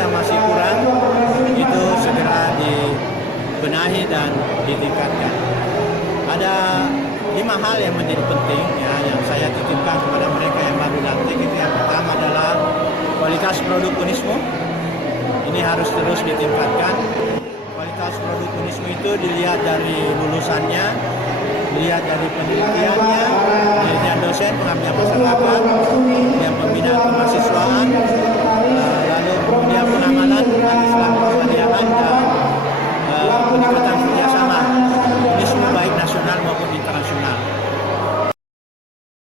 dirasa masih kurang, itu segera dibenahi dan ditingkatkan. Ada 5 hal yang menjadi penting ya, yang saya titipkan kepada mereka yang baru lantik. Itu yang pertama adalah kualitas produk Unismo. Ini harus terus ditingkatkan. Kualitas produk Unismo itu dilihat dari lulusannya, dilihat dari penelitiannya, penelitian dosen, pengabdian masyarakat,